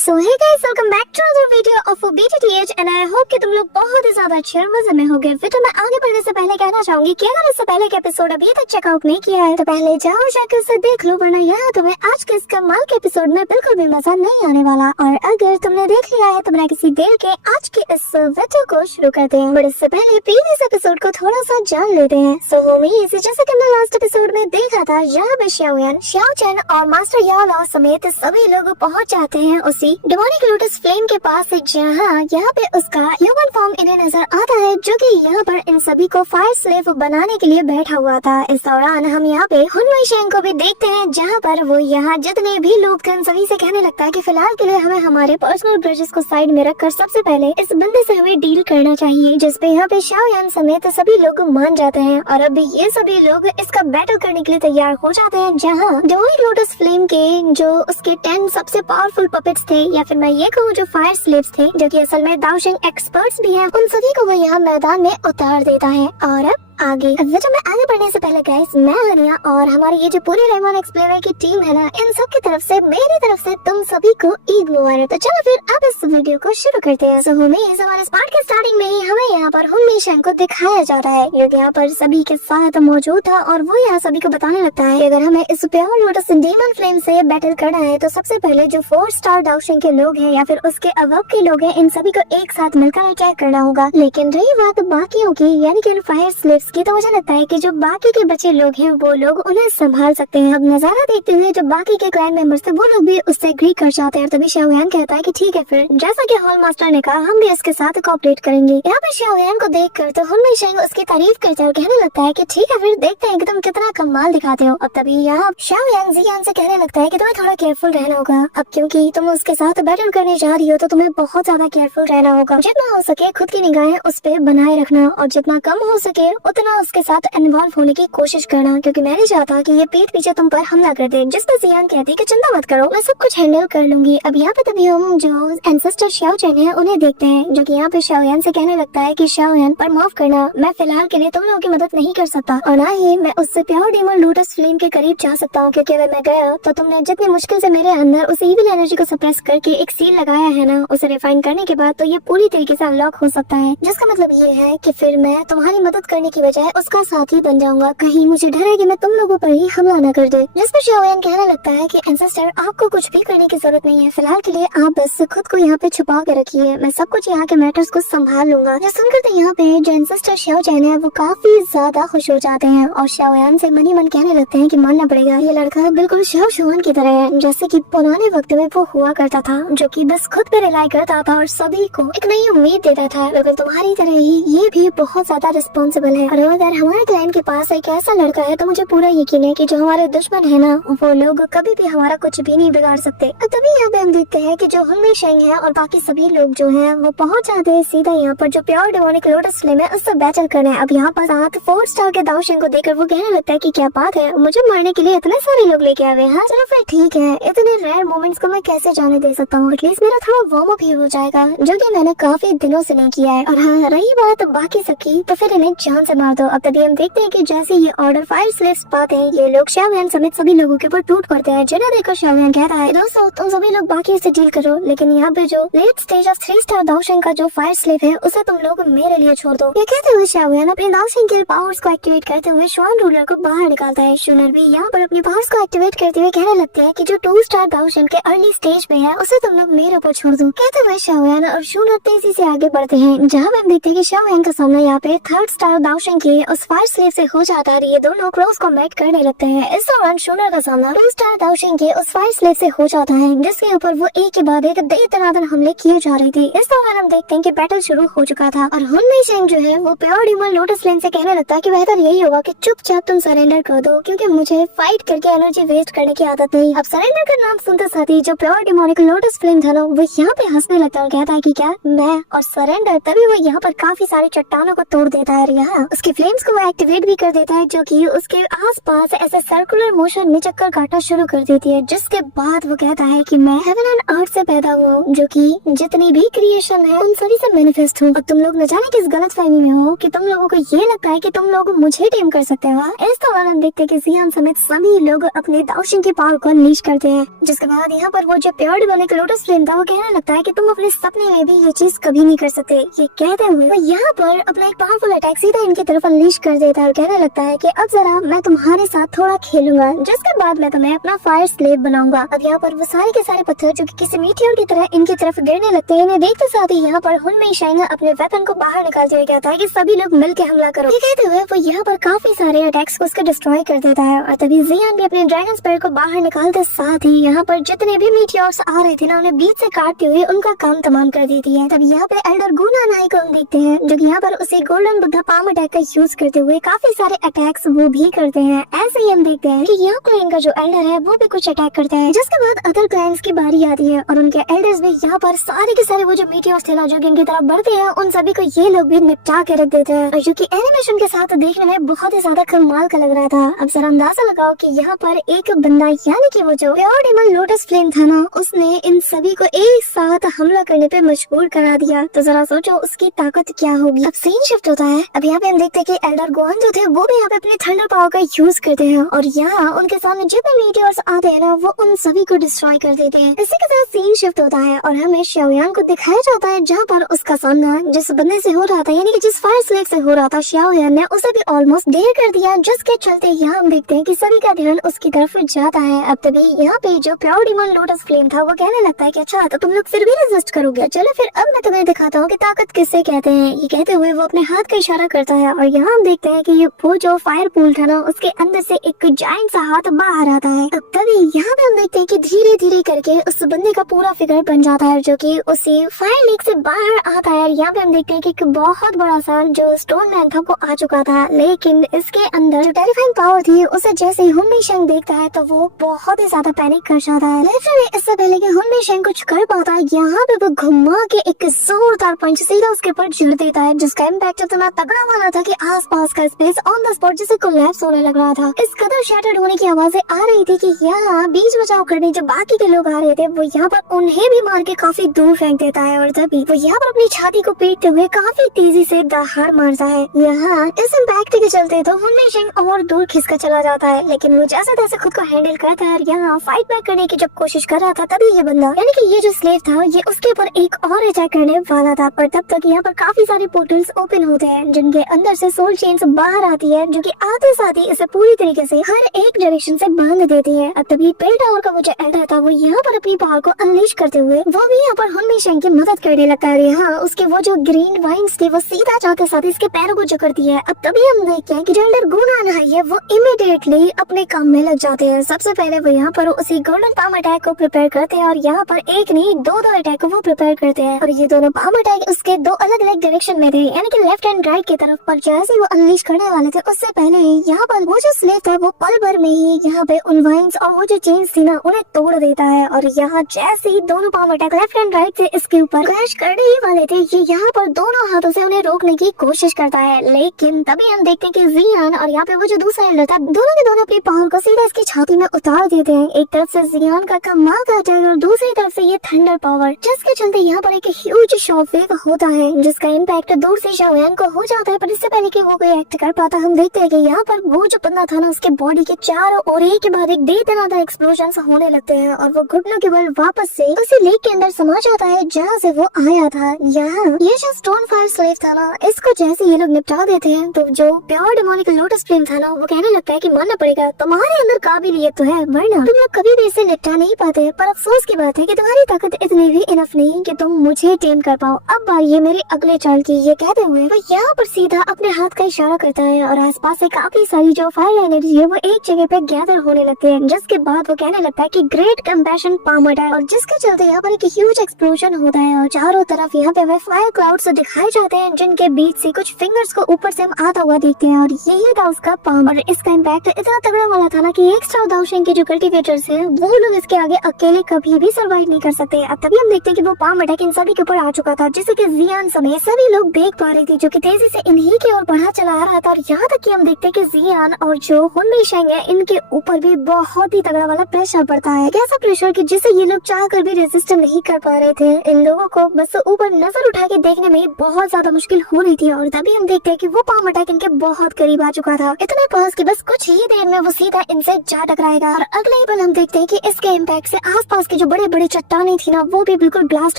So hey guys, welcome back to another video of BTTH and I hope कि तुम लोग बहुत ही ज्यादा अच्छे और मजे में होगे। वीडियो में आगे बढ़ने से पहले कहना चाहूंगी कि अगर इससे पहले के एपिसोड अभी तक चेकआउट नहीं किया है तो पहले जाओ जाकर उसे देख लो, वरना यहाँ तुम्हें आज के इस कमाल के एपिसोड में बिल्कुल भी मजा नहीं आने वाला। और अगर तुमने देख लिया है तो बिना किसी देर के आज के इस वीडियो को शुरू करते हैं, बट इससे पहले प्रीवियस एपिसोड को थोड़ा सा जान लेते हैं। सो होमीज, जैसे कि हमने लास्ट एपिसोड में देखा था, यहाँ पे शाओयान, शाओ चैन और मास्टर याओ लाओ समेत सभी लोग पहुँच जाते हैं उसी डिमोनिक लोटस फ्लेम के पास, जहाँ यहाँ पे उसका ह्यूमन फॉर्म इन्हें नजर आता है, जो कि यहाँ पर इन सभी को फायर स्लेव बनाने के लिए बैठा हुआ था। इस दौरान हम यहाँ पे हुनमई शेंग को भी देखते हैं, जहाँ पर वो यहाँ जितने भी लोग थे सभी से कहने लगता है कि फिलहाल के लिए हमें हमारे पर्सनल ग्रजेस को साइड में रखकर सबसे पहले इस बंदे से हमें डील करना चाहिए, जिसपे यहाँ पे शाओयान समेत सभी लोग मान जाते हैं। और अब ये सभी लोग इसका बैटल करने के लिए तैयार हो जाते हैं, जहाँ डिमोनिक लोटस फ्लेम के जो उसके 10 सबसे पावरफुल पपेट्स थे, या फिर मैं ये कहूँ जो फायर स्लेव्स थे, जो कि असल में दाओशिंग एक्सपर्ट्स भी हैं, उन सभी को वो यहाँ मैदान में उतार देता है। और अब वीडियो में आगे बढ़ने से पहले गाइस, मैं हनिया और हमारी ये जो पूरी रेमन एक्सप्लोरर की टीम है ना, इन सब की तरफ से, मेरी तरफ से तुम सभी को ईद मुबारक। तो चलो फिर अब इस वीडियो को शुरू करते हैं। सो होमीज, हमारे पार्ट के स्टार्टिंग में ही हमें यहाँ पर हुनमई शेंग को दिखाया जा रहा है, जो यहाँ पर सभी के साथ मौजूद था, और वो यहाँ सभी को बताने लगता है कि अगर हमें इस प्योर लोटस डीमन फ्लेम से बैटल करना है तो सबसे पहले जो 4 स्टार दाओशिंग के लोग हैं या फिर उसके अबव के लोग हैं, इन सभी को एक साथ मिलकर अटैक करना होगा। लेकिन रही बात बाकियों की, यानी कि फायर स्लेव्स की, तो मुझे लगता है कि जो बाकी के बचे लोग हैं वो लोग उन्हें संभाल सकते हैं। अब नजारा देखते हुए जो बाकी के क्लैन मेंबर्स थे वो लोग भी उससे एग्री कर जाते हैं। तभी शाओयान कहता है कि ठीक है, फिर जैसा कि हॉल मास्टर ने कहा हम भी इसके साथ कोऑपरेट करेंगे। यहाँ पे शाओयान को देखकर तो हुनमई शेंग उसकी तारीफ करते हैं और कहने लगता है कि ठीक है, फिर देखते हैं कि तुम कितना कमाल दिखाते हो। अब तभी यहाँ शाओयान जियान से कहने लगता है कि तुम्हें थोड़ा केयरफुल रहना होगा, अब क्योंकि तुम उसके साथ बैटल करने जा रही हो तो तुम्हें बहुत ज्यादा केयरफुल रहना होगा। जितना हो सके खुद की निगाहें उस पे बनाए रखना, और जितना कम हो सके उतना उसके साथ इन्वॉल्व होने की कोशिश करना, क्योंकि मैं नहीं चाहता कि ये पीठ पीछे तुम पर हमला कर दे। जिस पर जियान कहती कि चिंता मत करो, मैं सब कुछ हैंडल कर लूंगी। अब यहाँ पे तभी हम जो एंसेस्टर शाओ चैन है उन्हें देखते हैं, जो कि यहाँ पे शाओयान से कहने लगता है कि शाओयान, पर माफ करना, मैं फिलहाल के लिए तुम लोगों की मदद नहीं कर सकता, और ना ही मैं उससे प्योर डीमन लोटस फ्लेम के करीब जा सकता हूँ, क्योंकि अगर मैं गया तो तुमने जितनी मुश्किल से मेरे अंदर उस इविल एनर्जी को सप्रेस करके एक सील लगाया है ना, उसे रिफाइन करने के बाद तो ये पूरी तरीके से अनलॉक हो सकता है, जिसका मतलब ये है कि फिर मैं तुम्हारी मदद करने की बजाय उसका साथी बन जाऊंगा। कहीं मुझे डर है कि मैं तुम लोगों पर ही हमला न कर दे। जिस पर शाओयान कहने लगता है कि एंसेस्टर, आपको कुछ भी करने की जरूरत नहीं है, फिलहाल के लिए आप बस खुद को यहाँ पे छुपा के रखिए, मैं सब कुछ यहाँ के मैटर्स को संभाल लूंगा। ये सुनकर तो यहाँ पे जो एंसेस्टर शाओ चैन है वो काफी ज्यादा खुश हो जाते हैं, और शाओयान से मन ही मन कहने लगते हैं कि मानना पड़ेगा, ये लड़का बिल्कुल शाओ शुआन की तरह है, जैसे कि पुराने वक्त में वो हुआ करता था, जो कि बस खुद पे रिलाई करता था और सभी को एक नई उम्मीद देता था। अगर तुम्हारी तरह ही ये भी बहुत ज्यादा रिस्पॉन्सिबल है, और अगर हमारे क्लाइंट के पास एक ऐसा लड़का है तो मुझे पूरा यकीन है कि जो हमारे दुश्मन है ना, वो लोग कभी भी हमारा कुछ भी नहीं बिगाड़ सकते। तभी यहाँ पे हम देखते हैं कि जो हुनमई शेंग है और बाकी सभी लोग जो हैं वो पहुंच जाते हैं सीधा यहाँ पर जो प्योर डिमोनिक लोटस फ्लेम है उससे बैटल करना है। अब यहाँ पर साथ 4 स्टार के दाओशिंग को देखकर वो कहने लगता है कि क्या बात है, मुझे मारने के लिए इतने सारे लोग लेके आए हैं। चलो फिर ठीक है, इतने रेयर मोमेंट्स को मैं कैसे जाने दे सकता हूँ, एटलीस्ट मेरा थोड़ा वार्म अप ही हो जाएगा, जो कि मैंने काफी दिनों से नहीं किया है। और हाँ, रही बात बाकी सबकी, तो फिर इन्हें जान से मार दो। अब तभी हम देखते हैं कि जैसे ये ऑर्डर फायर स्लेव्स पाते हैं, ये लोग शाओयान समेत सभी लोगों के ऊपर टूट पड़ते हैं, जिन्हें देखकर शाओयान कहता है, दोस्तों तुम सभी लोग बाकी से डील करो, लेकिन यहाँ पे जो लेट स्टेज ऑफ 3 स्टार दाओशिंग का जो फायर स्लेव है उसे तुम लोग मेरे लिए छोड़ दो। ये कहते हुए शाओयान अपने दाओशिंग के पावर्स को एक्टिवेट करते हुए शुआन रूलर को बाहर निकालता है। शुनर भी यहाँ पर अपने पावर्स को एक्टिवेट करते हुए कहने लगते हैं कि जो 2 स्टार दाओशिंग के अर्ली स्टेज पे है उसे तुम लोग मेरे ऊपर छोड़ दो। कहते हुए शाओयान और शुनर तेजी से आगे बढ़ते हैं, जहाँ हम देखते हैं कि शाओयान का सामना यहाँ पे 3rd स्टार दाओशिंग के उस फायर स्लेव से हो जाता है। ये दोनों क्रॉस कॉम्बैट करने लगते हैं। इस दौरान शुनर का सामना 2 स्टार दाओशिंग के उस फायर स्लेव से हो जाता है, जिसके ऊपर वो एक के बाद एक दे दनादन हमले किए जा रहे थे। इस दौरान हम देखते हैं कि बैटल शुरू हो चुका था, और हुनमई शेंग जो है वो प्योर डीमन लोटस फ्लेम से कहने लगता है कि बेहतर यही होगा कि चुपचाप तुम सरेंडर कर दो, क्योंकि मुझे फाइट करके एनर्जी वेस्ट करने की आदत नहीं। अब सरेंडर का नाम सुनते साथ ही जो प्योर डिमोनिक लोटस फ्लेम था ना, वो यहाँ पे हंसने लगता है और कहता है कि क्या मैं, और सरेंडर। तभी वो यहाँ पर काफी सारी चट्टानों को तोड़ देता है, यहाँ उसकी फ्लेम्स को एक्टिवेट भी कर देता है, जो कि उसके आसपास ऐसे सर्कुलर मोशन में चक्कर काटना शुरू कर देती है। जिसके बाद वो कहता है कि मैं हेवन एंड अर्थ से पैदा हुआ हूँ, जो कि जितनी भी क्रिएशन है उन सभी से मैनिफेस्ट हूँ। और तुम लोग न जाने किस गलतफहमी में हो कि तुम लोगों को ये लगता है कि तुम लोग मुझे टेम कर सकते हो। इस दौरान हम देखते हैं कि जियान समेत सभी लोग अपने दाओशिंग की पावर को अनलीश करते हैं। जिसके बाद यहाँ पर वो जो प्योर डिमोनिक लोटस फ्लेम था वो कहने लगता है कि तुम अपने सपने में भी ये चीज कभी नहीं कर सकते। ये कहते हुए वो यहाँ पर अपना एक पावरफुल अटैक सीधा इनकी तरफ अनलीश कर देता है और कहने लगता है कि अब जरा मैं तुम्हारे साथ थोड़ा खेलूंगा, जिसके बाद मैं तुम्हें अपना फायर स्लेव बनाऊंगा। अब यहाँ पर वो सारे के सारे पत्थर जो कि किसी मीटियोर की तरह इनकी तरफ गिरने लगते हैं। इन्हें देखते साथ ही यहाँ पर हुनमेई शांग अपने वेपन को बाहर निकालते हुए कहता है कि सभी लोग मिलकर हमला करो। ये कहते हुए वो यहाँ पर काफी सारे अटैक्स को उसका डिस्ट्रॉय कर देता है। और तभी जियान भी अपने ड्रैगन स्पेयर को बाहर निकालते साथ ही यहाँ पर जितने भी मीटियोर्स आ रहे थे ना उन्हें बीच से काटते हुए उनका काम तमाम कर देती है। तब यहाँ पे एल्डर गुनानाई को हम देखते हैं, जो कि यहाँ पर उसी गोल्डन बुद्धा पाम अटैक का यूज करते हुए काफी सारे अटैक्स वो भी करते हैं। ऐसे ही हम देखते हैं कि यहाँ क्लैन का जो एल्डर है वो भी कुछ अटैक करता है। जिसके बाद अदर क्लैन्स की बारी आती है और उनके एल्डर्स भी यहाँ पर सारे के सारे वो जो मीटियोर्स थे ना जो कि इनकी तरफ बढ़ते हैं उन सभी को ये लोग भी निपटा के रख देते हैं, और जो कि एनिमेशन के साथ देखने में बहुत ही ज्यादा कमाल का लग रहा था। अब जरा अंदाजा लगाओ कि यहाँ पर एक बंदा यानी कि वो जो प्योर डेमन लोटस फ्लेम था ना उसने इन सभी को एक साथ हमला करने पे मजबूर करा दिया। तो जरा सोचो उसकी ताकत क्या होगी। अब सीन शिफ्ट होता है। अब यहाँ पे हम देखते हैं कि एल्डर गोहान जो थे वो भी यहाँ पे अपने थंडर पावर का यूज करते हैं और यहाँ उनके सामने जितने मीटियोर्स आते हैं ना वो उन सभी को डिस्ट्रॉय कर देते हैं। इसी के साथ सीन शिफ्ट होता है और हमें शाओयान को दिखाया जाता है जहाँ पर उसका सामना जिस बंदे से हो रहा था यानी कि जिस फायर स्लेव से हो रहा था शाओयान ने उसे भी ऑलमोस्ट डेयर कर दिया, जिसके चलते यहाँ हम देखते हैं कि सभी का ध्यान उसकी तरफ जाता है। अब तभी यहाँ पे जो प्योर डेमन लोटस फ्लेम था वो कहने लगता है कि अच्छा तो तुम लोग फिर भी रेजिस्ट करोगे, चलो फिर अब मैं तुम्हें दिखाता हूँ कि ताकत किससे कहते हैं। ये कहते हुए वो अपने हाथ का इशारा करता है और यहाँ हम देखते हैं कि ये वो जो फायर पूल था ना उसके अंदर से एक जायंट सा हाथ बाहर आता है। अब तभी यहाँ पे हम देखते हैं कि धीरे धीरे करके उस बंदे का पूरा फिगर बन जाता है जो कि उसी फायर लेक से बाहर आता है। यहाँ पे हम देखते हैं कि एक बहुत बड़ा सा जो स्टोन मैन था वो आ चुका था, लेकिन इसके अंदर जो टेरिफाइंग पावर थी उसे जैसे ही हुनमेई शांग देखता है तो वो बहुत ही ज्यादा पैनिक कर जाता है। लिटरली इससे पहले कि हुनमेई शांग कुछ कर पाता है यहाँ पे वो घुमा के एक जोरदार पंच सीधा उसके ऊपर जड़ देता है, जिसका इम्पैक्ट इतना तगड़ा वाला था कि आसपास का स्पेस ऑन द स्पॉट जैसे कोलैप्स होने लग रहा था। इस कदर शैटर्ड होने की आवाजें आ रही थी कि यहाँ बीच बचाव करने जो बाकी के लोग आ रहे थे वो यहाँ पर उन्हें भी मार के काफी दूर फेंक देता है और तभी वो यहाँ पर अपनी छाती को पीटते हुए काफी तेजी से दहाड़ मारता है। यहाँ इस इम्पैक्ट के चलते तो हुनमेई शांग और दूर खिसका चला जाता है, लेकिन वो जैसे तैसे खुद को हैंडल करता है। यहाँ फाइट बैक करने की जब कोशिश कर रहा था तभी ये बंदा यानी कि ये जो स्लेव था ये उसके ऊपर एक और अटैक करने वाला था, पर तब तक यहाँ पर काफी सारे पोर्टल्स ओपन होते हैं जिनके अंदर से सोल चेन्स बाहर आती है जो कि आते साथ ही इसे पूरी तरीके से हर एक डायरेक्शन से बांध देती है। अब तभी पेल टावर का वो जो एल्डर था वो यहाँ पर अपनी पावर को अनलीश करते हुए वो भी यहाँ पर हुनमेई शांग की मदद करने लगता है। यहाँ उसके वो जो ग्रीन वाइन्स थी वो सीधा जाते साथ इसके पैरों को जकड़ती है। अब तभी हम देखते हैं कि जो एल्डर गुनानाई है वो इमीडिएटली अपने काम में लग जाते हैं। सबसे पहले वो यहाँ पर उसी गोल्डन पाम अटैक को प्रिपेयर करते हैं और यहाँ पर एक नहीं दो अटैक को वो प्रिपेयर करते हैं और ये दोनों पाम अटैक उसके दो अलग अलग डायरेक्शन में थे यानी कि लेफ्ट एंड राइट की तरफ। पर जैसे वो अनलीश करने वाले थे उससे पहले ही यहाँ पर वो जो स्लेव था वो पल भर में ही यहाँ पे उन वाइन्स और वो जो चेन्स थी ना उन्हें तोड़ देता है और यहाँ जैसे ही दोनों palm attack left and right से इसके ऊपर क्रैश करने ही वाले थे ये यहाँ पर दोनों हाथों से उन्हें रोकने की कोशिश करता है, लेकिन तभी हम देखते हैं कि जियान और यहाँ पे वो जो दूसरा एल्डर था दोनों के दोनों अपनी पावर को सीधा इसकी छाती में उतार देते हैं। एक तरफ से जियान का कमाल का अटैक और दूसरी तरफ से ये थंडर पावर, जिसके चलते यहाँ पर एक ह्यूज शॉक वेव होता है जिसका इम्पैक्ट दूर से शाओयान को हो जाता है। पर इससे पहले कि वो कोई एक्ट कर पाता हम देखते हैं कि यहाँ पर वो जो बंदा था ना उसके बॉडी के चारों ओर एक के बाद एक बेतनादा एक्सप्लोजन होने लगते हैं और वो घुटनों के बल वापस से उसी लेक के अंदर समा जाता है जहाँ से वो आया था। यहाँ ये जो स्टोन फायर स्लेव था ना इसको जैसे ये लोग निपटा देते हैं तो जो प्योर डेमोनिक लोटस फ्लेम था ना वो कहने लगता है कि मानना पड़ेगा तुम्हारे अंदर काबिलियत तो है वरना तुम लोग कभी भी इसे निपटा नहीं पाते। पर अफसोस की बात है कि तुम्हारी ताकत इतनी भी इनफ नहीं कि तुम मुझे टेम कर पाओ। अब बारी है मेरे अगले चाल की। ये कहते हुए वो यहाँ पर सीधा अपने हाथ का इशारा करता है और आसपास से काफी सारी जो फायर एनर्जी है वो एक जगह पे गैदर होने लगते हैं, जिसके बाद वो कहने लगता है कि ग्रेट कंपैशन पाम अटैक और जिसके चलते यहाँ पर एक ह्यूज एक्सप्लोजन होता है और चारों तरफ यहाँ पे फायर क्लाउड्स दिखाए जाते हैं जिनके बीच से कुछ फिंगर्स को ऊपर से हम आता हुआ देखते हैं और यही था उसका पाम। और इसका इम्पैक्ट इतना तगड़ा वाला था ना कि एक्स्ट्रा दाओशिंग के जो कल्टीवेटर्स हैं वो लोग इसके आगे अकेले कभी भी सर्वाइव नहीं कर सकते। अब तभी हम देखते हैं कि वो पाम अटैक इन सभी के ऊपर आ चुका था जिसे कि जियान समेत सभी लोग देख पा रहे थे जो कि तेजी से इन्हीं के की ओर बढ़ा चला आ रहा था। और यहाँ तक कि हम देखते हैं कि जियान और जो हुनमी शेंग है इनके ऊपर भी बहुत ही तगड़ा वाला प्रेशर पड़ता है। ऐसा प्रेशर कि जिसे ये लोग चाह कर भी रेजिस्ट नहीं कर पा रहे थे। इन लोगों को बस ऊपर नजर उठा के देखने में बहुत ज्यादा मुश्किल हो रही थी। और तभी हम देखते हैं कि वो पाम अटैक इनके बहुत करीब आ चुका था, इतना पास कि बस कुछ ही देर में वो सीधा इनसे जा टकराएगा। और अगले ही पल हम देखते हैं कि इसके इम्पैक्ट से आसपास के जो बड़े बड़े चट्टानें थी ना वो भी बिल्कुल ब्लास्ट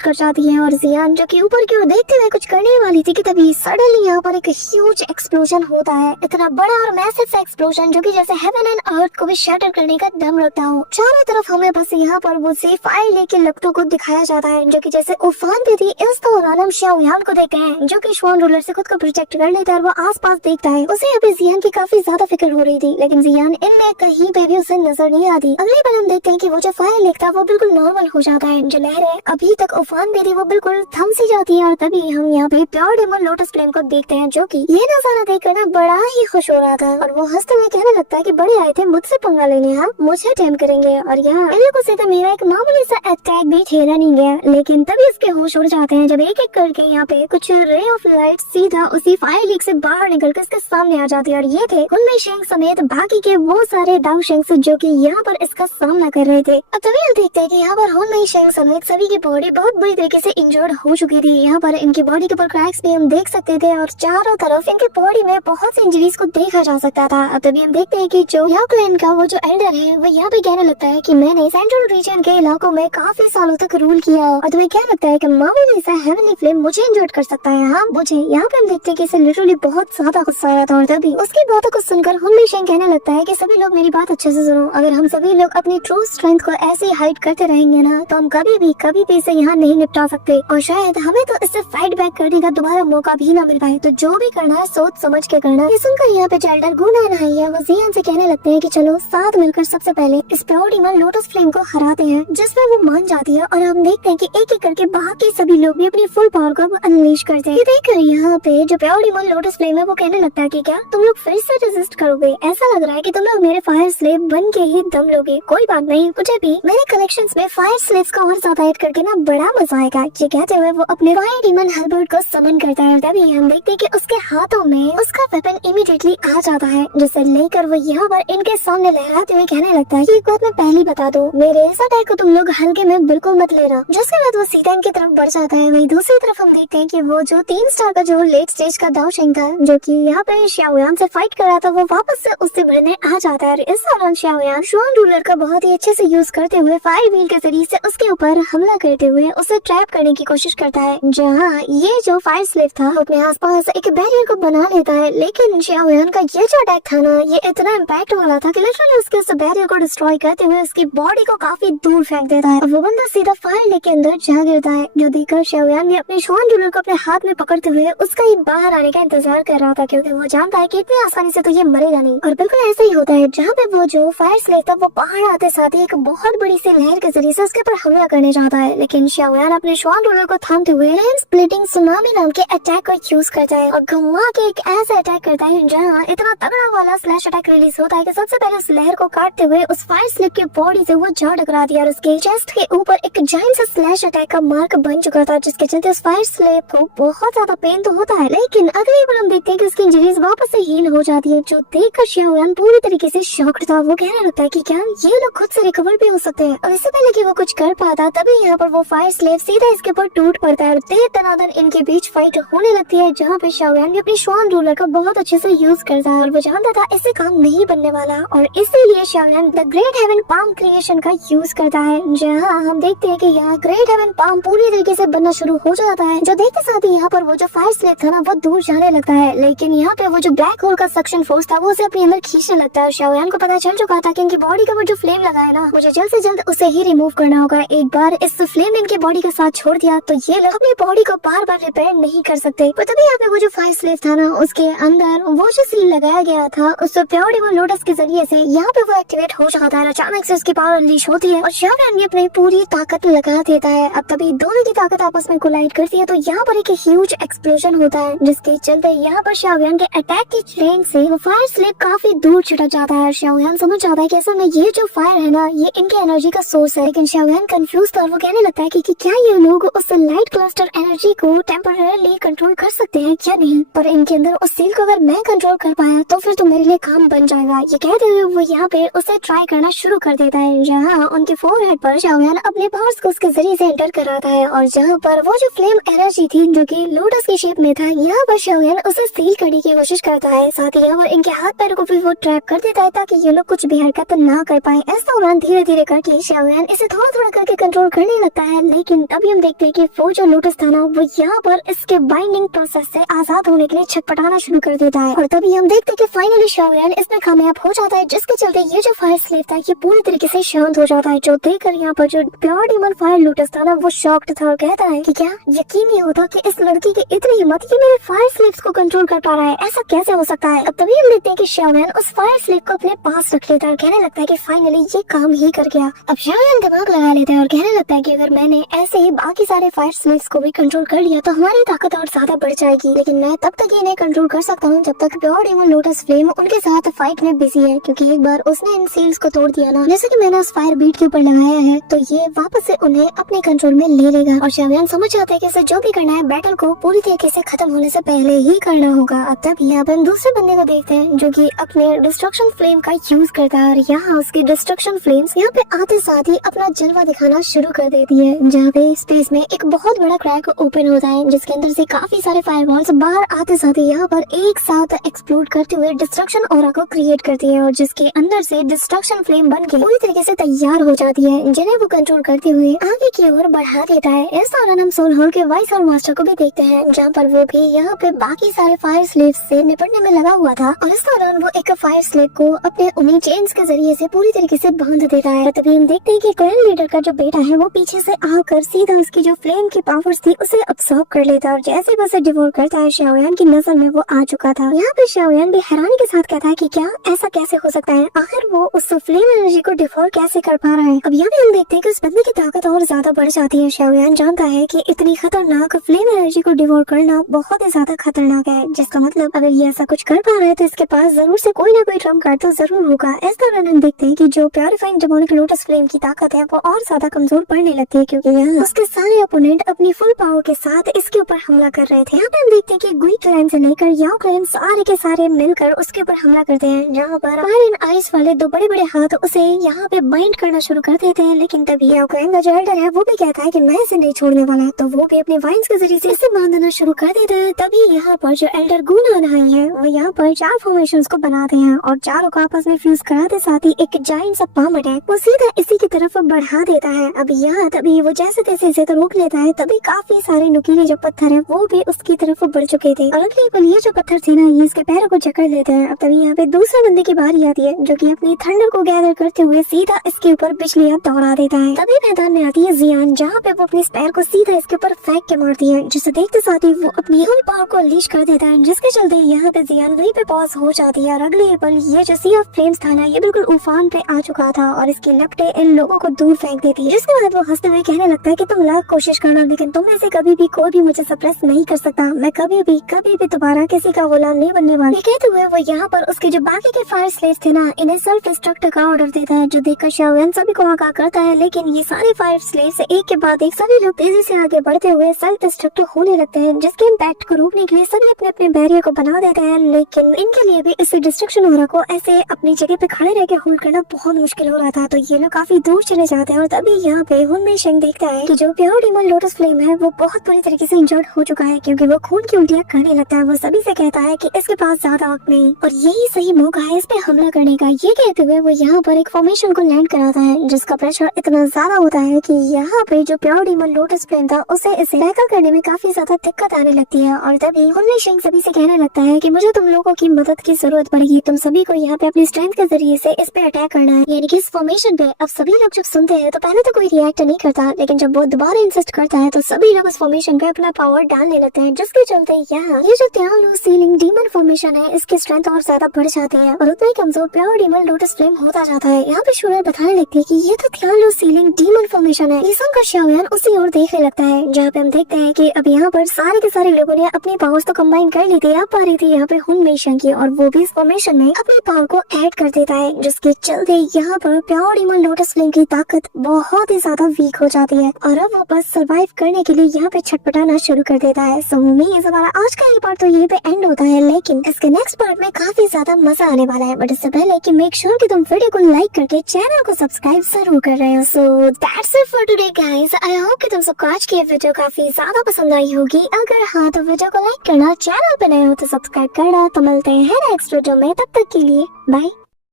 कर जाती है। और जियान जो कि ऊपर की ओर देखते हुए कुछ करने वाली थी कि तभी सडनली यहाँ पर एक ह्यूज एक्सप्लोजन होता है। इतना बड़ा और मैसिव सा एक्सप्लोजन जो कि जैसे हेवन एंड अर्थ को भी शैटर करने का दम रखता हो। चारों तरफ हमें बस यहाँ पर वो फायर लेके लपटों को दिखाया जाता है जो कि जैसे उफान पे थी। इस दौरान हम शाओयान को देखते हैं जो कि श्वान रूलर से खुद को प्रोटेक्ट कर लेता है और वो आसपास देखता है। उसे अभी जियान की काफी ज्यादा फिक्र हो रही थी, लेकिन जियान इनमें कहीं पे भी उसे नजर नहीं आती। अगले पल हम देखते हैं कि वो जो फायर लेक था वो बिल्कुल नॉर्मल हो जाता है। जो लहरें अभी तक उफान में थी वो बिल्कुल थम सी जाती है। और तभी हम यहाँ पे प्योर डेमन लोटस फ्लेम को देखते हैं जो कि ये नजारा देखकर ना बड़ा ही खुश हो रहा था। और वो हंसते हुए कहने लगता है कि बड़े आए थे मुझसे पंगा लेने, हाँ मुझे टेम करेंगे। और यहाँ को सीधा मेरा एक मामूली सा अटैक भी झेला नहीं गया, लेकिन तभी इसके होश उड़ जाते हैं जब एक एक करके यहाँ पे कुछ रे ऑफ लाइट सीधा उसी फायर लीक से बाहर निकलकर इसके सामने आ जाती है। और ये थे हुनमी शेंग समेत बाकी के वो सारे दाऊ शेंग्स जो कि यहाँ पर इसका सामना कर रहे थे। अब तभी हम देखते हैं कि यहाँ पर हुनमी शेंग समेत सभी की बॉडी बहुत बुरी तरीके से इंजर्ड हो चुकी थी। यहाँ पर इनकी बॉडी के ऊपर क्रैक्स भी हम देख सकते थे और चारों तरफ इनके बॉडी में बहुत सी इंजरीज को देखा जा सकता था। अब तभी हम देखते हैं कि जो याओ क्लैन का वो जो एल्डर है वो यहाँ पे कहने लगता है कि मैंने सेंट्रल रीजन के इलाकों में काफी सालों तक रूल किया और तुम्हें क्या लगता है कि मामूली सा हेवनली फ्लेम मुझे इंजर्ड कर सकता है? हाँ मुझे। यहाँ पे हम देखते हैं कि इसे लिटरली बहुत ज्यादा गुस्सा आ रहा था। और तभी उसकी बातों को सुनकर हुनमी शेंग कहने लगता है कि सभी लोग मेरी बात अच्छे से सुनो, अगर हम सभी लोग अपनी ट्रू स्ट्रेंथ को ऐसे ही हाइड करते रहेंगे ना तो हम कभी भी इसे यहाँ नहीं निपटा सकते और शायद हमें तो इससे फाइट बैक करने का दोबारा मौका भी ना मिल पाए। तो जो भी करना है सोच समझ के करना। ये सुनकर यहाँ पे एल्डर गुनाह नहीं है, वो जियान से कहने लगते हैं कि चलो साथ मिलकर सबसे पहले इस प्योर डेमन लोटस फ्लेम को हराते हैं, जिसमें वो मान जाती है। और हम देखते हैं कि एक एक करके बाकी सभी लोग भी अपनी फुल पावर को अनलीश करते हैं। ये देखकर यहाँ पे जो प्योर डेमन लोटस फ्लेम है वो कहने लगता है कि क्या तुम लोग फिर से रेजिस्ट करोगे? ऐसा लग रहा है कि तुम लोग मेरे फायर स्लेव बन के ही दम लोगे। कोई बात नहीं, मुझे भी मेरे कलेक्शंस में फायर स्लेव्स का और ज्यादा ऐड करके ना बड़ा मजा आएगा। ये कहते हुए वो अपने फायर डेमन हर्बर्ट को समन करता है। तभी हम देखते हैं कि उसके हाथों में उसका वेपन इमीडिएटली आ जाता है, जिसे लेकर वो यहाँ पर इनके सामने लहराते हुए कहने लगता है कि एक बात मैं पहले बता दूं, मेरे इस अटैक को तुम लोग हल्के में बिल्कुल मत लेना। जिसके बाद वो सीधा इनकी तरफ बढ़ जाता है। वही दूसरी तरफ हम देखते हैं कि वो जो 3 स्टार का जो लेट स्टेज का दाऊ शेंग था जो कि यहाँ पे शाओयान से फाइट कर रहा था वो वापस से उससे भिड़ने आ जाता है। और इस दौरान शाओयान श्वान रूलर का बहुत ही अच्छे से यूज करते हुए फायर व्हील के जरिए से उसके ऊपर हमला करते हुए उसे ट्रैप करने की कोशिश करता है। जहाँ ये जो फायर स्लेव था अपने आसपास एक बैरियर को बना लेता है, लेकिन शाओयान का ये जो अटैक था ना ये इतना इम्पैक्ट वाला था कि लिटरली उसके उस बैरियर को डिस्ट्रॉय करते हुए उसकी बॉडी को काफी दूर फेंक देता है। वो बंदा सीधा फायर लेके अंदर जा गिरता है, जो देखकर शाओयान भी अपने श्वान रूलर को अपने हाथ में पकड़ते हुए उसका ही बाहर आने का इंतजार कर रहा था, क्योंकि वो जानता है कि इतनी आसानी से तो ये मरेगा नहीं। और बिल्कुल ऐसा ही होता है, जहाँ पे वो जो फायर स्लेव था वो बाहर आते साथ ही एक बहुत बड़ी सी लहर के जरिए से उसके ऊपर हमला करने जाता है, लेकिन शाओयान अपने श्वान रूलर को थामते हुए स्प्लिटिंग सुनामी नाम के अटैक को यूज करता है और घुमा के एक ऐसा अटैक करता है जहाँ इतना तगड़ा वाला स्लैश अटैक रिलीज होता है कि सबसे पहले उस लहर को काटते हुए उस फायर स्लेव की बॉडी से वो जा टकरा दिया और उसके चेस्ट के ऊपर एक जायंट सा स्लैश अटैक का मार्क बन चुका था, जिसके चलते उस फायर स्लेव को बहुत ज्यादा पेन तो होता है, लेकिन अगली बार हम देखते हैं कि उसकी इंजरीज वापस से हील हो जाती है, जो देखकर शाओयान पूरी तरीके से शॉक्ड था। वो कहने लगता है कि क्या ये लोग खुद से रिकवर भी हो सकते हैं? और इससे पहले कि वो कुछ कर पाता तभी यहाँ पर वो फायर स्लेव सीधा इसके ऊपर टूट पड़ता है और तेज तनादन इनके बीच फाइट होने लगती है, जहाँ पे शाओयान भी अपनी श्वान रूलर का बहुत अच्छे से यूज करता है और वो जानता था इससे काम नहीं बनने वाला और इसीलिए Xiaoyan the great heaven palm creation का यूज करता है, जहाँ हम देखते हैं कि यहाँ ग्रेट हेवन पाम पूरी तरीके से बनना शुरू हो जाता है, जो देखते साथ ही यहाँ पर वो जो फायर स्लेव था ना वो दूर जाने लगता है, लेकिन यहाँ पे वो जो ब्लैक होल का सक्शन फोर्स था वो उसे अपने अंदर खींचने लगता है। शाओयान को पता चल चुका था कि इनकी बॉडी का वो जो फ्लेम लगा है ना मुझे जल्द से जल्द उसे ही रिमूव करना होगा। एक बार इस फ्लेम इनके बॉडी के साथ छोड़ दिया तो ये लोग अपनी बॉडी को बार बार रिपेयर नहीं कर सकते। पर तभी यहाँ पे वो जो फायर स्लेव था ना उसके अंदर वो जो सील लगाया गया था उस प्योर डेमन लोटस के जरिए से यहाँ पे वो एक्टिवेट हो जाता है। अचानक से उसकी पावर अनलीश होती है और शाओयान भी अपनी पूरी ताकत लगा देता है। अब तभी दोनों की ताकत आपस में कोलाइड करती है तो यहाँ पर एक ह्यूज एक्सप्लोजन होता है, जिसके चलते यहाँ पर शाओयान के अटैक की चेन से वो फायर स्लेव काफी दूर छिटक जाता है। शाओयान समझ जाता है कि असल में ये जो फायर है ना ये इनके एनर्जी का सोर्स है, लेकिन शाओयान कंफ्यूज था और वो कहने लगता है कि क्या ये लोग उस लाइट क्लस्टर एनर्जी को टेम्परेरीली कंट्रोल कर सकते हैं क्या नहीं। और इनके अंदर उस सील को अगर मैं कंट्रोल कर पाया तो फिर तो मेरे लिए काम बन जाएगा। ये कहते हुए वो यहाँ पे उसे ट्राई करना शुरू कर देता है, जहाँ उनके फोरहेड पर शाओयान अपने पावर्स को उसके जरिए से एंटर कराता है और जहाँ पर वो जो फ्लेम एनर्जी थी जो कि लोटस के शेप में था, यहाँ पर शाओयान उसे सील करने की कोशिश करता है। साथ ही यहाँ पर इनके हाथ पैर को भी वो ट्रैप कर देता है ताकि ये लोग कुछ भी हरकत ना कर पाए। ऐसा दौरान धीरे धीरे करके शाओयान इसे थोड़ा थोड़ा करके कंट्रोल करने लगता है, लेकिन तभी हम देखते हैं कि वो जो लोटस था ना वो यहाँ पर इसके बाइंडिंग प्रोसेस से आजाद होने के लिए छटपटाना शुरू कर देता है और तभी हम देखते हैं कि फाइनली शाओयान इसमें कामयाब हो जाता है, जिसके चलते ये जो फायर स्लेव था ये पूरी तरीके से शांत हो जाता है। जो देखकर यहाँ पर जो प्योर डीमन फायर लोटस था ना वो शॉक्ड था और कहता है कि क्या यकीन नहीं होता कि इस लड़की की इतनी हिम्मत कि मेरे फायर स्लेव्स को कंट्रोल कर पा रहा है, ऐसा कैसे हो सकता है। अब तभी हम देखते हैं कि शाओयान उस फायर स्लेव को अपने पास रख लेता है और कहने लगता है कि फाइनली ये काम ही कर गया। अब शाओयान दिमाग लगा लेता है और कहने लगता है कि अगर मैंने ऐसे ही बाकी सारे फायर स्लेव्स को भी कंट्रोल कर लिया तो हमारी ताकत और ज्यादा बढ़ जाएगी, लेकिन मैं तब तक ये नहीं कंट्रोल कर सकता हूँ जब तक प्योर डीमन लोटस फ्लेम उनके साथ फाइट में बिजी है, क्योंकि एक बार उसने इन सील्स को तोड़ दिया ना, जैसे कि मैंने उस फायर बीट के ऊपर लगाया है, तो ये वापस से उन्हें अपने कंट्रोल में ले लेगा। और शाओयान समझ जाता है कि इसे जो भी करना है बैटल को पूरी तरीके से खत्म होने से पहले ही करना होगा। अब तब यहाँ पर दूसरे बंदे को देखते हैं जो कि अपने डिस्ट्रक्शन फ्लेम का यूज करता है और यहाँ उसकी डिस्ट्रक्शन फ्लेम्स यहाँ पे आते साथ ही अपना जलवा दिखाना शुरू कर देती है, जहाँ पे स्पेस में एक बहुत बड़ा क्रैक ओपन होता है जिसके अंदर से काफी सारे फायरवॉल्स बाहर आते साथ ही यहाँ पर एक साथ एक्सप्लोड करते हुए डिस्ट्रक्शन ऑरा को क्रिएट करती है और जिसके अंदर से डिस्ट्रक्शन फ्लेम बन के पूरी तरीके से तैयार हो जाती है, जिन्हें वो कंट्रोल करते हुए आगे की ओर बढ़ा देता है। इस दौरान हम सोल हॉल के वाइस और मास्टर को भी देखते हैं, जहाँ पर वो भी यहाँ पे बाकी सारे फायर स्लेव से निपटने में लगा हुआ था और इस दौरान वो एक फायर स्लेव को अपने उन्हीं चेन्स के जरिए से पूरी तरीके से बांध देता है। तभी हम देखते हैं कि क्लैन लीडर का जो बेटा है वो पीछे से आकर सीधा उसकी जो फ्लेम की पावर्स थी उसे अब्सॉर्ब कर लेता है और जैसे वो उसे डिवोर करता है शाओयान की नजर में वो आ चुका था। यहाँ पे शाओयान भी हैरानी के साथ कहता है कि क्या ऐसा कैसे हो सकता है, आखिर वो उस फ्लेम एनर्जी को डिफोर कैसे कर पा रहा है। अब यहाँ पे हम देखते हैं कि उस बंदे की ताकत और ज्यादा बढ़ जाती है। शाओयान जानता है कि इतनी खतरनाक फ्लेम एनर्जी को डिवोर करना बहुत ही ज्यादा खतरनाक है, जिसका मतलब अगर ये ऐसा कुछ कर पा रहा है तो इसके पास जरूर से कोई ना कोई ट्रम्प कार्ड तो जरूर होगा। इस दौरान हम देखते हैं कि जो प्योरीफाइंग डेमोनिक लोटस फ्लेम की ताकत है वो और ज्यादा कमजोर पड़ने लगती है, क्योंकि यहाँ उसके सारे ओपोनेंट अपनी फुल पावर के साथ इसके ऊपर हमला कर रहे थे। यहाँ पे हम देखते हैं कि गुई क्लैन से लेकर याओ क्लैन सारे के सारे मिलकर उसके ऊपर हमला करते हैं, जहाँ पर फायर एंड आइस वाले दो बड़े बड़े हाथ उसे यहाँ पे बाइंड करना शुरू कर देते हैं। लेकिन तभी याओ क्लैन का जो एल्डर है वो भी कहता है कि मैं इसे नहीं छोड़ने वाला, तो वो भी अपने वाइन्स के जरिए से इसे बांधना शुरू कर देता है। तभी यहाँ पर जो एल्डर गुनान आई है वो यहाँ पर 4 फॉर्मेशंस को बनाते हैं और चारों को आपस में फ्यूज कराते साथ ही एक जाइंट सा पाम अटैक वो सीधा इसी की तरफ बढ़ा देता है। अब यहाँ तभी वो जैसे तैसे इसे तो रोक लेता है, तभी काफी सारे नुकीले जो पत्थर है वो भी उसकी तरफ बढ़ चुके थे और अगले पल ये जो पत्थर थे ना ये इसके पैरों को जकड़ लेते हैं। अब तभी यहाँ पे दूसरे बंदे की बारी आती है जो कि अपनी थंडर को गैदर करते हुए सीधा इसके ऊपर बिजलियां दौड़ा देता है। तभी मैदान में आती है जियान, जहाँ पे वो अपनी स्पैर को सीधा इसके ऊपर फेंक के मारती है, जिसे देखते साथ ही वो अपनी फुल पावर को अनलीश कर देता है, जिसके चलते यहाँ पे जियान वहीं पे पॉज हो जाती है और अगले पल ये जो सी ऑफ फ्लेम्स था ना ये बिल्कुल उफान पे आ चुका था और इसकी लपटे इन लोगों को दूर फेंक देती है। जिसके बाद वो हंसते हुए कहने लगता है कि तुम लाख कोशिश करना लेकिन तुम में से कभी भी कोई भी मुझे सप्रेस नहीं कर सकता, मैं कभी भी दोबारा किसी का गुलाम नहीं बनने वाला। ये कहते हुए वो यहाँ पर उसके जो बाकी के फायर स्लेव्स थे ना इन्हें सेल्फ डिस्ट्रक्ट का ऑर्डर देता है, जो देखकर शाओयान सभी को आगाह करता है। लेकिन ये सारे फायर स्लेव्स एक के बाद एक सभी लोग तेजी से आगे बढ़ते हुए सेल्फ डिस्ट्रक्ट होने लगते हैं, जिसके इम्पैक्ट को रोकने के लिए सभी अपने अपने बैरियर को बना देते हैं। लेकिन इनके लिए भी इस डिस्ट्रक्शन हो रहा को ऐसे अपनी जगह पे खड़े रह के होल्ड करना बहुत मुश्किल हो रहा था, तो ये लोग काफी दूर चले जाते हैं और तभी यहाँ पे हुनमे शेंग देखता है कि जो प्योर डीमन लोटस फ्लेम है वो बहुत बुरी तरीके से इंजर्ड हो चुका है, क्योंकि वो खून की उल्टियां करने लगता है। वो सभी से कहता है कि इसके पास ज्यादा वक्त नहीं और यही सही मौका है इस पे हमला करने का। ये कहते हुए वो यहाँ पर एक फॉर्मेशन को लैंड कराता है, जिसका प्रेशर इतना ज्यादा होता है कि यहाँ पे जो प्योर डीमन लोटस फ्लेम था उसे इसे टैकल करने में काफी ज्यादा दिक्कत आने लगती है और तभी हुनमे शेंग सभी से कहने लगता है कि मुझे तुम लोगों की मदद की जरूरत पड़ेगी, तुम सभी को यहाँ पे अपनी स्ट्रेंथ के जरिए से इस पे अटैक करना है, यानी कि इस फॉर्मेशन पे। अब सभी लोग जब सुनते हैं तो पहले तो कोई रिएक्ट नहीं करता, लेकिन जब वो दोबारा इंसिस्ट करता है तो सभी लोग उस फॉर्मेशन पे अपना पावर डालने लगते हैं, जिसके चलते यहाँ ये जो त्यालो सीलिंग डीमन फॉर्मेशन है इसकी स्ट्रेंथ और ज्यादा बढ़ जाती है और उतना ही कमजोर प्योर डीमन लोटस फ्लेम होता जाता है। यहाँ पे शूरर बताने लगती है कि ये तो त्यालो सीलिंग डीमन फॉर्मेशन है। ये सुनकर शाओयान उसी ओर देखने लगता है, जहाँ पे हम देखते हैं कि अब यहाँ पर सारे के सारे लोगों ने अपनी पावर्स तो कंबाइन कर ली थी। अब आ रही थी यहाँ पे हुनमे शेंग की और वो भी इस फॉर्मेशन में अपनी पावर को ऐड कर देता है, जिसके चलते यहाँ पर प्योर डीमन लोटस फ्लेम की ताकत बहुत ही ज्यादा वीक हो जाती है और अब वो बस सर्वाइव करने के लिए यहाँ पे छटपटाना शुरू कर देता है। सो उम्मीद है हमारा आज इसका ये पार्ट तो यहीं पे एंड होता है, लेकिन इसके नेक्स्ट पार्ट में काफी ज्यादा मजा आने वाला है। बट इससे पहले कि मेक श्योर कि तुम वीडियो को लाइक करके चैनल को सब्सक्राइब जरूर कर रहे हो। So that's it for today guys. I hope कि तुम सबको आज की ये वीडियो काफी ज्यादा पसंद आई होगी। अगर हाँ तो वीडियो को लाइक करना, चैनल पे नए हो तो सब्सक्राइब करना। तो मिलते हैं नेक्स्ट वीडियो में, तब तक के लिए बाय।